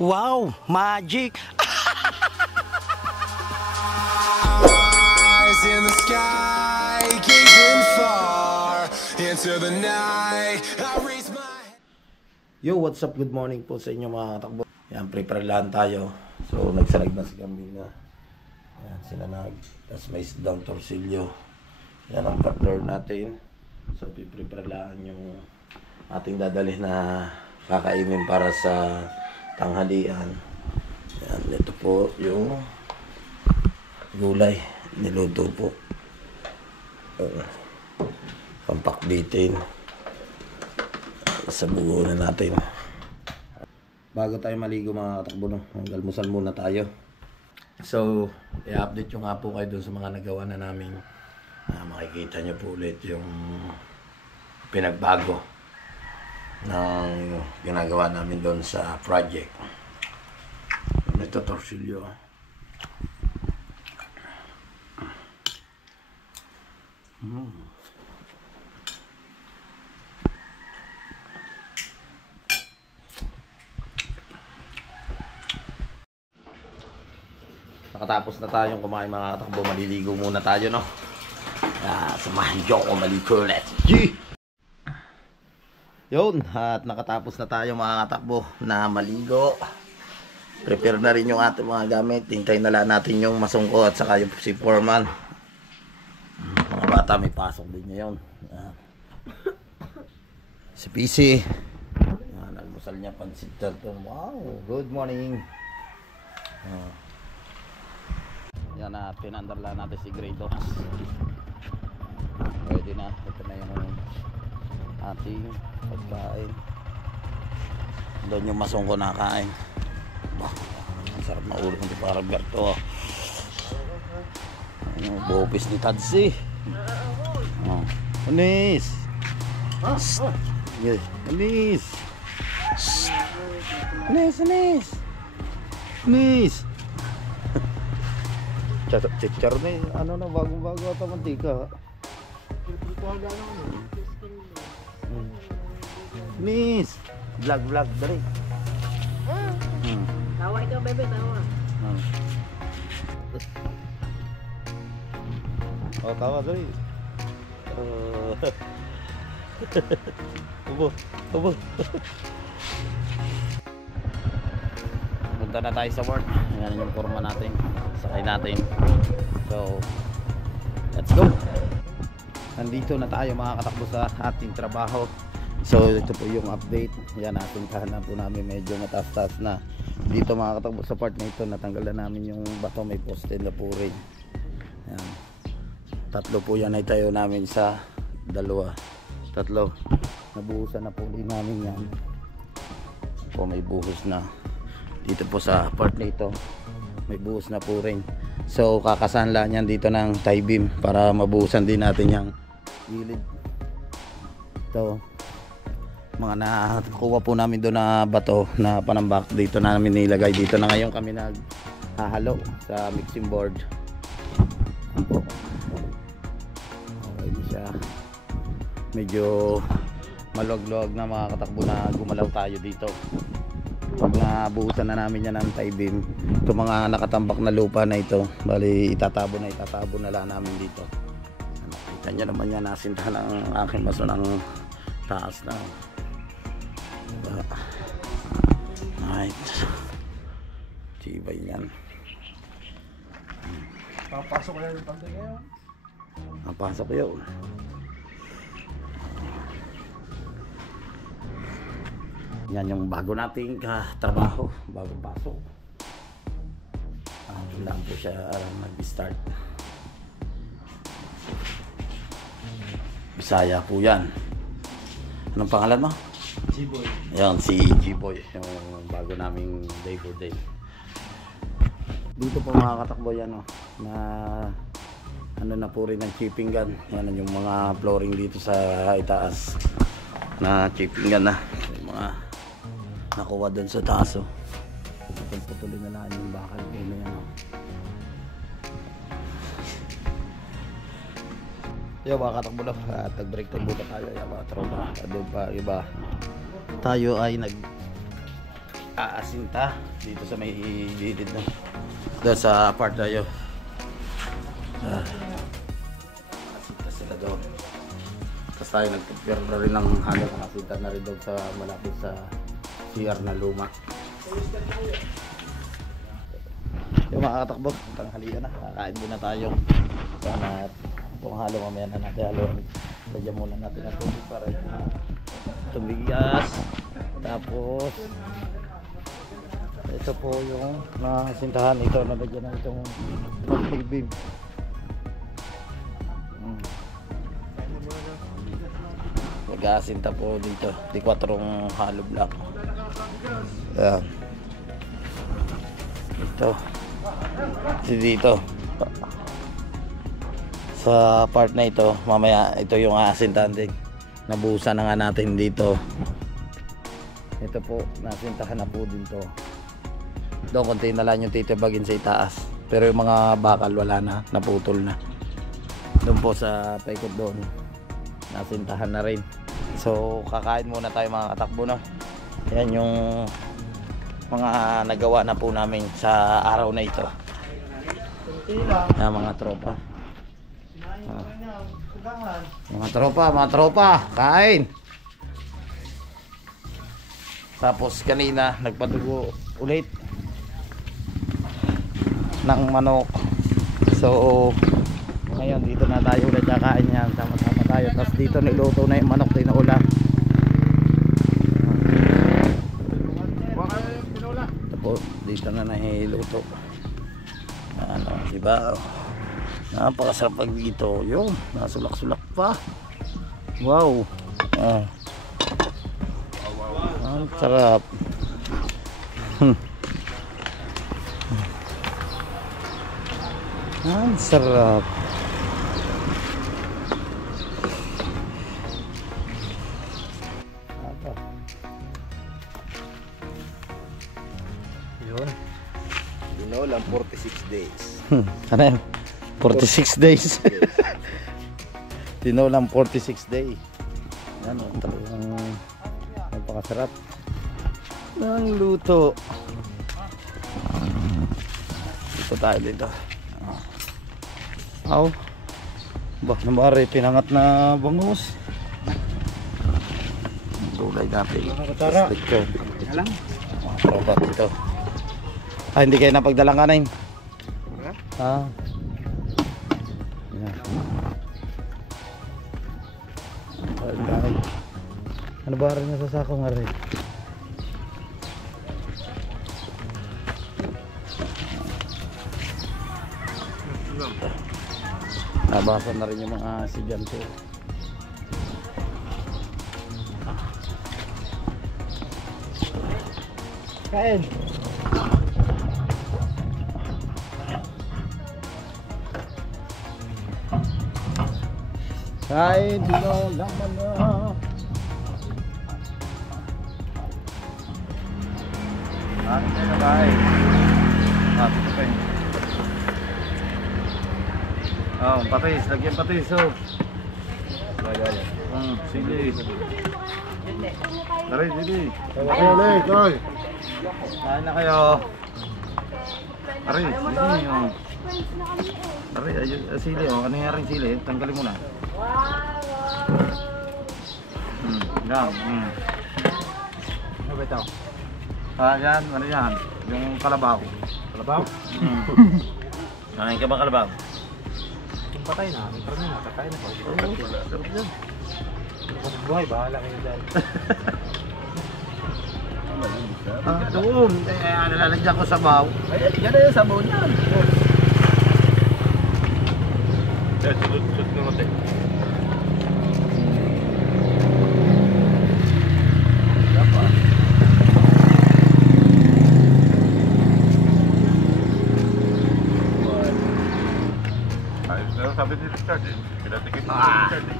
Wow, magic! Eyes in the sky, gazing far into the night. I raise my head. Yo, what's up? Good morning po sa inyo mga katakbo. Yan, prepare lang tayo. So, nagsalag na si Gambina. Yan, sila tas may isdang torsilyo. Yan ang partner natin. So, prepare lang yung ating dadalhin na kakainin para sa tanghalian. Yan, ito po yung gulay. Niluto po. Pampakbitin. Sabugo na natin. Bago tayo maligo mga katakbo, no? Almusal muna tayo. So, i-update yung nga po kayo dun sa mga nagawa na namin. Makikita nyo po ulit yung pinagbago ng ginagawa namin doon sa project. Ito torsilyo. Nakatapos na tayong kumain mga katakbo, maliligo muna tayo, no? Samahan nyo ako maligo. Let's go! Yun, at nakatapos na tayo mga katakbo na maligo. Prepare na rin yung ating mga gamit. Hintayin na lang natin yung masungko at saka yung si foreman. Mga bata may pasok din ngayon. Si PC. Nagmusal niya pansit turtle. Wow, good morning. Yan na, pinandar lang natin si Grados. Pwede na, ito na yung ating pagkain. Doon yung masungko nakain. Ang sarap na ulo ng para Berto. Bopis ni Tadsi. Anis. Anis. Anis. Anis. Chichar na eh. Ano na, bagong-bago ata mantika. Nis, vlog dari. Tawa ikaw, bebe, tawa. Oh, tawa dari. Ubo. Punta na tayo sa work. Yan yung forma natin. Sakay natin. So, let's go. Nandito na tayo mga katakbo sa ating trabaho. So ito po yung update. Yan, napuntahan na po namin, medyo mataas-taas na dito mga katakbo sa part na ito. Natanggal na namin yung bato, may poste na po rin. Yan. Tatlo po yan ay tayo namin sa tatlo. Nabuhusan na po din namin yan. Po may buhos na dito po sa part na ito, may buhos na po rin. So kakasanla niyan dito ng tie beam para mabuhusan din natin yung gilid. Ito mga nakuha po namin doon na bato na panambak, dito namin nilagay. Dito na ngayon kami naghahalo sa mixing board. Okay siya, medyo maluwag-luwag na mga katakbo na gumalaw tayo dito. Pag nabuhusan na namin yan ng tie beam, itong mga nakatambak na lupa na ito, bali itatabo na lang namin dito. Nakita nyo naman yan, nasintahan ang aking maso ng taas na. Right. Tibay yan. Papasok na yung pantay ngayon. Napasok yun. Yan yung bago nating katrabaho, bago pasok. Lang po siya mag-start. Bisaya po yan. Anong pangalan mo? G-Boy. Yan, si G-Boy, yung bago naming day for day. Dito po mga katakbo yan, oh, na ano na po rin ng chipping gun. Yan yung mga flooring dito sa itaas na chipping gun na. Yung mga nakuha doon sa taas, oh. Putol-putulin na lang yung bakal na yan, oh. Yo mga katakbo na, tag-break time muna tayo. Yung mga tropa, doon pa iba tayo ay aasinta dito sa may gilid na doon sa part na yun. Asinta sila doon. Tapos tayo nag-prepare na rin ng hanggang asinta na rin doon sa malapit sa CR na luma. Yung mga katakbo, tanghalian na. Kakain muna tayong sana itong halo mamaya na natin halo. Lagyan muna natin ang tubig para itong bigas. Tapos ito po yung nasintahan ito. Nalagyan na itong pag-beam. Mag-aasinta po dito. Di 4 halo block. Ayan. Ito. Dito sa part na ito mamaya ito yung aasintahan din. Nabuhusan na nga natin dito. Ito po nasintahan na po din to. Doon konti na lang yung titibagin sa itaas pero yung mga bakal wala na, naputol na. Doon po sa paikot doon nasintahan na rin. So kakain muna tayo mga katakbo na. Yan yung mga nagawa na po namin sa araw na ito. Mga tropa. Mga tropa, kain. Tapos kanina nagpadugo ulit ng manok. So ngayon dito na tayo ulit kakain yan. Sama-sama tayo. Tapos dito niluto na yung manok tinuulam. Tapos dito na nahiluto. Ano, diba? Napakasarap pag dito. Yung nasulak-sulak pa. Wow. Ang sarap. Ang sarap. Yun. Dino lang 46 days. Ano yan? 46 days. Tinolang 46 days. Yan, talagang napakasarap ng luto. Dito tayo dito. Aw. Bah, nabari pinangat na bangus. Gulay natin. Lechon. Alang. Tropa dito. Ah, hindi kayo napagdalang kanin. Ah. Yan. Ano ba rin nasa sako nga rin? Nabasan na rin yung mga estudyante. Kain! Kain, dito laman na. Ano na kain? Dito pa yun. Oh, patis, lagyan patis. Oh. Sige. Tara, sige. Koy. Kain na kayo. Tara, sige. Oh. Tara, sili. Oh. Ano yung sili? Tanggalin mo na. Yan. Ano ba ito? Yan, ano yan? Yung kalabaw. Kalabaw? Kain ka ba kalabaw? Yung patay na, may karami na, kakain na po. Sarap yan. Buhay, bahala kayo dyan. Doon, nalalagyan ko sa baw. Ay, yan na yung sabaw niyan. Yan, sulot nga natin. Sabi ni Richard eh, pinatigit ni Richard eh.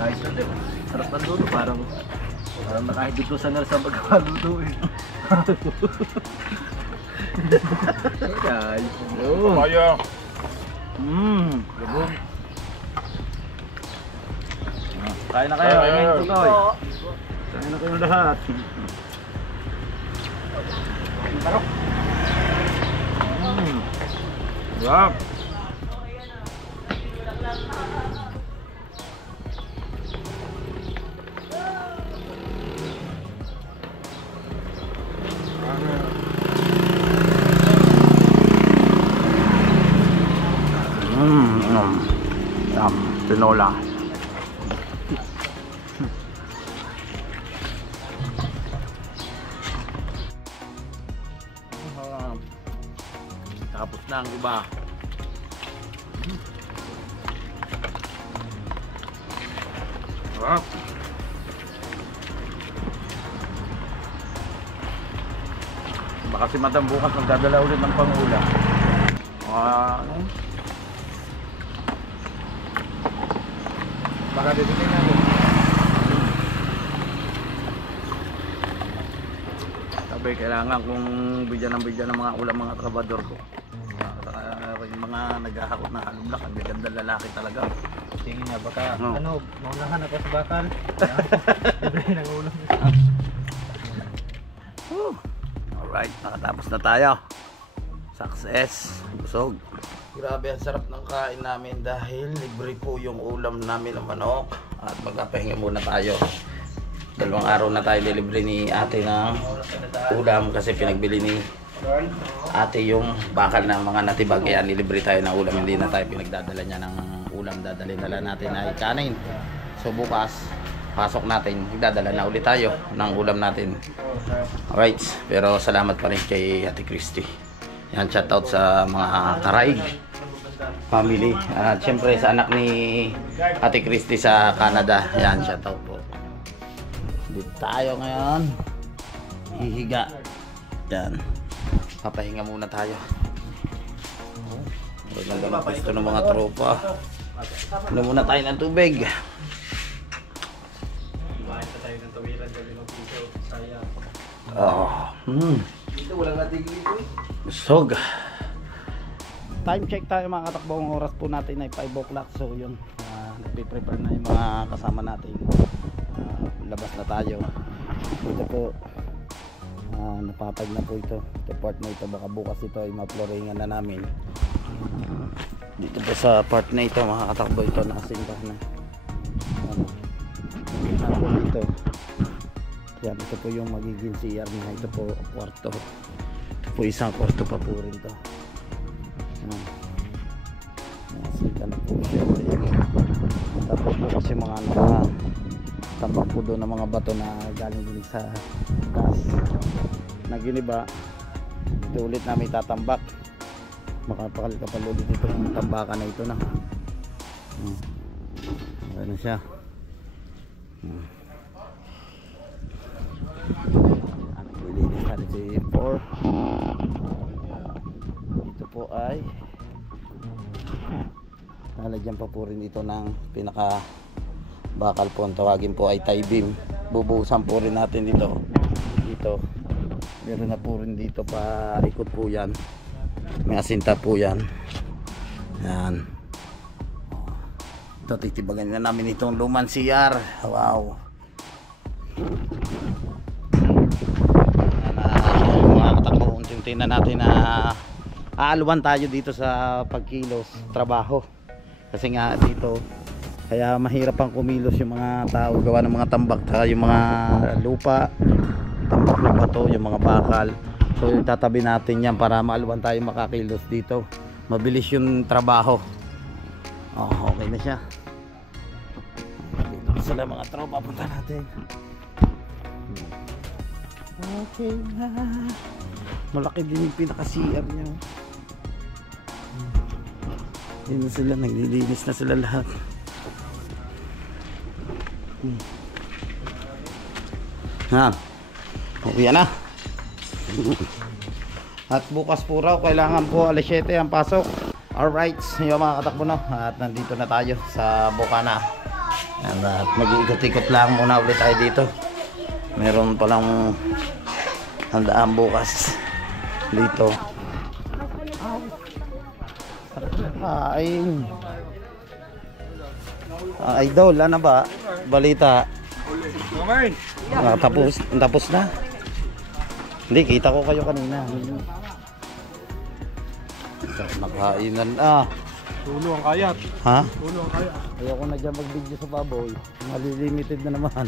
Ayos na din, sarap ng luto, parang nakahiditusan na sa pagkakaluto eh. Ayos. Kaya. Lubog. Kain na kayo, kain na kayo lahat. Wow. Tinola. Tapos na ang iba. Wow. Baka si Madam bukas magdadala ulit ng pangula. Baka dito natin. Sabi, kailangan kong bigyan ng mga ulam mga trabador ko. Yung mga naghahakot na halumlak, ang ganda lalaki talaga. Tingin niya, baka Oh. maunahan ako sa bakal. Libre ng ulam. Alright, nakatapos na tayo. Success, busog. Grabe, ang sarap ng kain namin dahil libre po yung ulam namin ng manok. At magpapahinga muna tayo. 2 araw na tayo nilibre ni ate ng ulam kasi pinagbili ni ate yung bakal ng mga natibag. Kaya nilibre tayo ng ulam, hindi na tayo pinagdadala niya ng ulam. Dadalhin natin ay kanin. So bukas, pasok natin, magdadala na ulit tayo ng ulam natin. Alright, pero salamat pa rin kay Ate Christy. Yan, shoutout sa mga Karaig family. At syempre sa anak ni Ate Christy sa Canada. Yan, shoutout po. Dito tayo ngayon. Hihiga. Yan. Papahinga muna tayo. Ganda ng pwesto ng mga tropa. Ano muna tayo ng tubig. Kumain pa tayo ng tawiran sa 5 piso. Sayang. Dito walang natigil dito eh. Busog. Time check tayo mga katakbo. Ang oras po natin ay 5 o'clock. So yun, nagpe-prepare na yung mga kasama natin. Labas na tayo. Ito po, napapag na po ito. Ito part na ito. Baka bukas ito ay ma-flooringan na namin. Dito po sa part na ito mga katakbo, ito nakasintahan na. Ako dito. Yan, ito po yung magiging CR na. Ito po kwarto. Ito po isang kwarto pa po rin to. Nasita na po siya. Tapos po kasi mga tambak po doon ng mga bato na galing din sa gas na giniba. Ito ulit namin tatambak. Makapakalit ulit ito yung tambakan na ito na. Ano siya. Nililinis natin si 4. Ito po ay lalagyan pa po rin ito ng pinaka bakal po. Ang tawagin po ay tie beam. Bubuhusan po rin natin dito. Meron na po rin dito pa ikot po yan. May asinta po yan. Yan. Ito, titibagan na namin itong lumang CR. Wow. Mga katakbo, unti-unti na natin na aaluan tayo dito sa pagkilos trabaho. Kasi nga dito, kaya mahirap ang kumilos yung mga tao gawa ng mga tambak, yung mga lupa, tambak na bato, yung mga bakal. So tatabi natin yan para maaluan tayo makakilos dito. Mabilis yung trabaho. Okay na siya. Dito sila mga tropa, punta natin. Okay na. Malaki din yung pinaka-CR niya. Dito na sila, naglilinis na sila lahat. Uwi na. At bukas po raw kailangan po alas 7 ang pasok. Alright, yung mga katakbo na. At nandito na tayo sa Bocana. At mag-iikot-ikot lang muna ulit tayo dito. Meron palang handaan bukas dito. Idol, ano ba? Balita. Tapos na. Hindi, kita ko kayo kanina. Nakainan. Tulo ang kayat. Ha? Tulo ang kayat. Ayoko na dyan mag-video sa baboy. Malilimited na naman.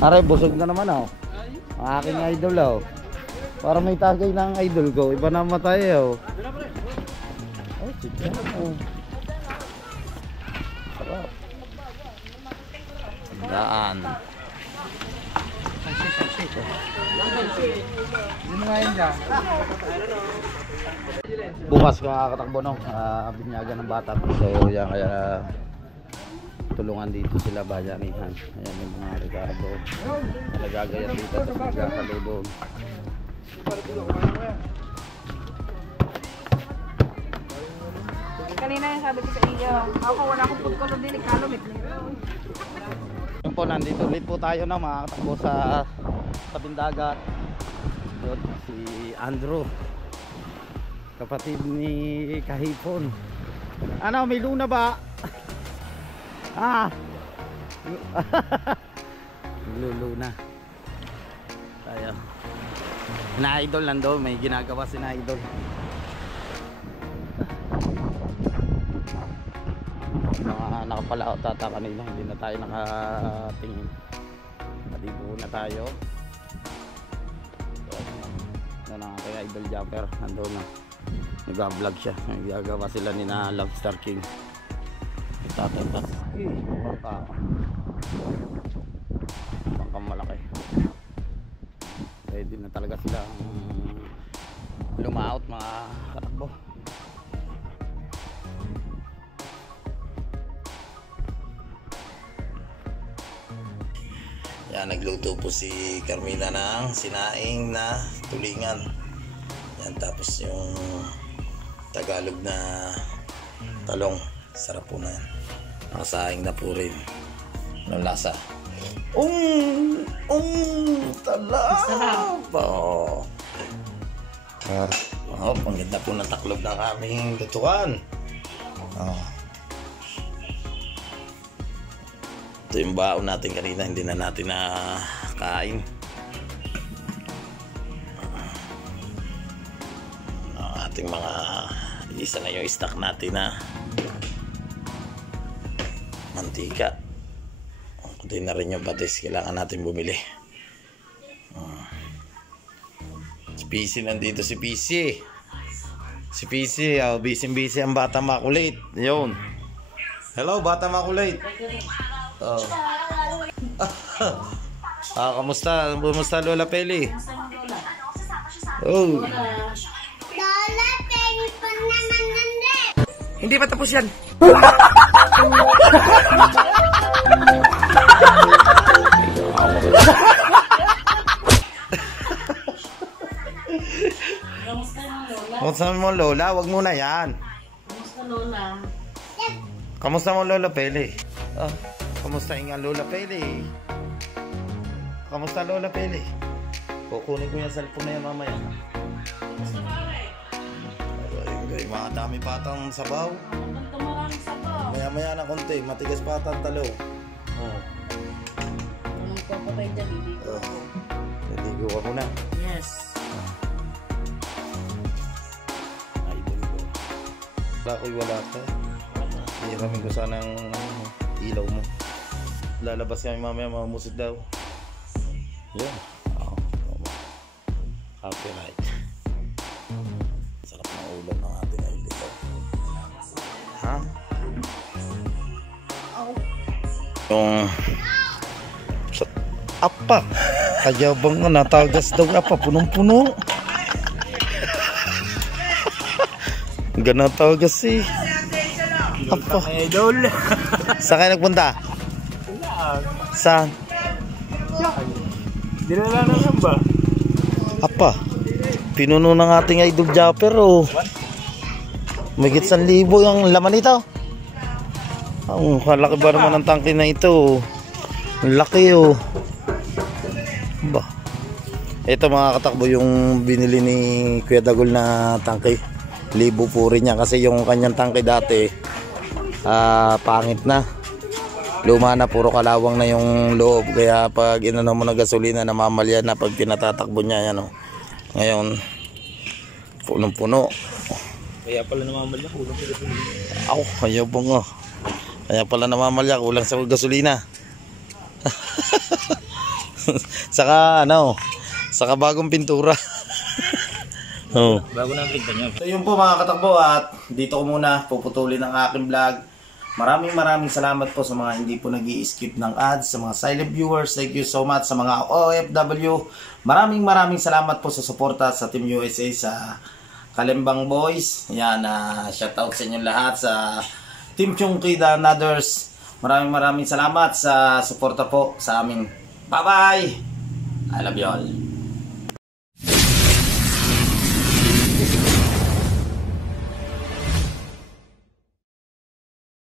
Aray, busog na naman oh. Ang aking idol oh. Para may tagay ng idol ko. Iba na matay oh. Oh, chicken oh. Sarap. Daan. Bukas makakatakbo no, binyagan ng bata. So yan, kaya tulungan dito sila bayanihan. Ayan yung mga Ricardo na nagagayat dito at nagkakalo doon. Kanina yung sabi ko sa iyo, ako wala akong food color din, ikalumit na yun. Yun po, nandito ulit po tayo na makakatakbo sa tabing dagat. Yun, si Andrew, kapatid ni Kahipon. Ano, may luna ba? Luluna tayo. Na-idol nandun, may ginagawa si na-idol. Mga nakapalaot tata kanina, hindi na tayo nakatingin. Naligo na tayo. Yan ang aking idol jumper, nandun na. Nag-vlog siya, nagagawa sila ni na Lobster King. Itatantas. Bangkang malaki. Ready na talaga sila lumaot mga katakbo. Yan, nagluto po si Carmina ng sinaing na tulingan. Yan, tapos yung Tagalog na talong. Sarap po na yan. Nakasaing na po rin. Anong lasa? Talap! Oo. Pangganda po ng taklob ng aming lutuan. Ito yung baon natin kanina, hindi na natin nakain. Ang ating mga isa na yung stock natin na mantika. Kunti na rin yung patis, kailangan natin bumili. Si PC nandito, si PC. Si PC, busy ang bata makulit. Yun. Hello, bata makulit. Kamusta? Kamusta Lola Peli? Oh. Lola, pengi pa naman nandun. Hindi pa tapos yan. Kamusta mo Lola? Wag muna yan. Kamusta Lola? Kamusta mo Lola Peli? Kamusta nga Lola Peli? Kamusta Lola Peli? Kukunin ko yung cellphone na yan mamaya. Kamusta pare? Ay, mga dami patang sabaw. Ito maraming sabaw. Maya na konti, matigas patang talo. Anong papatay dyan, dito? Naligo ako na. Yes. Idol ko. Wala ka. Hiramin ko sana ang ilaw mo. Lalabas kami mamaya, mamusik daw. Yan. Copyright. Sarap ng ulam ng ating idol. Ha? Yung apa. Kaya bang natagas daw apa, punong-puno. Ganun tagas eh. Apa? Idol. Saan kayo nagpunta? Saan? Dinala na lang ba? Apa? Pinuno ng ating idol Japper oh. Magit 1,000 yung laman nito. Ang laki ba naman ng tangke na ito? Ang laki oh. Ba. Ito mga katakbo yung binili ni Kuya Dagol na tangke. Libo po rin niya kasi yung kanyang tangke dati pangit na. luma na, puro kalawang na yung loob. Kaya pag inano mo na gasolina, namamalyan na pag tinatatakbo niya. Yan, oh. Ngayon, punong-puno. Kaya pala namamalya, kulang sa gasolina. Aw, ayaw po nga. Kaya pala namamalya, kulang sa gasolina. Saka ano, saka bagong pintura. Oh. Bago na ang pinta niya. So yun po mga katakbo, at dito ko muna puputulin ang aking vlog. Maraming salamat po sa mga hindi po nag-i-skip ng ads, sa mga silent viewers, thank you so much. Sa mga OFW, maraming salamat po sa suporta sa Team USA, sa Kalembang Boys. Yan, shoutout sa inyo lahat, sa Team Chungkid and others. Maraming salamat sa suporta po sa amin. Bye bye! I love you all.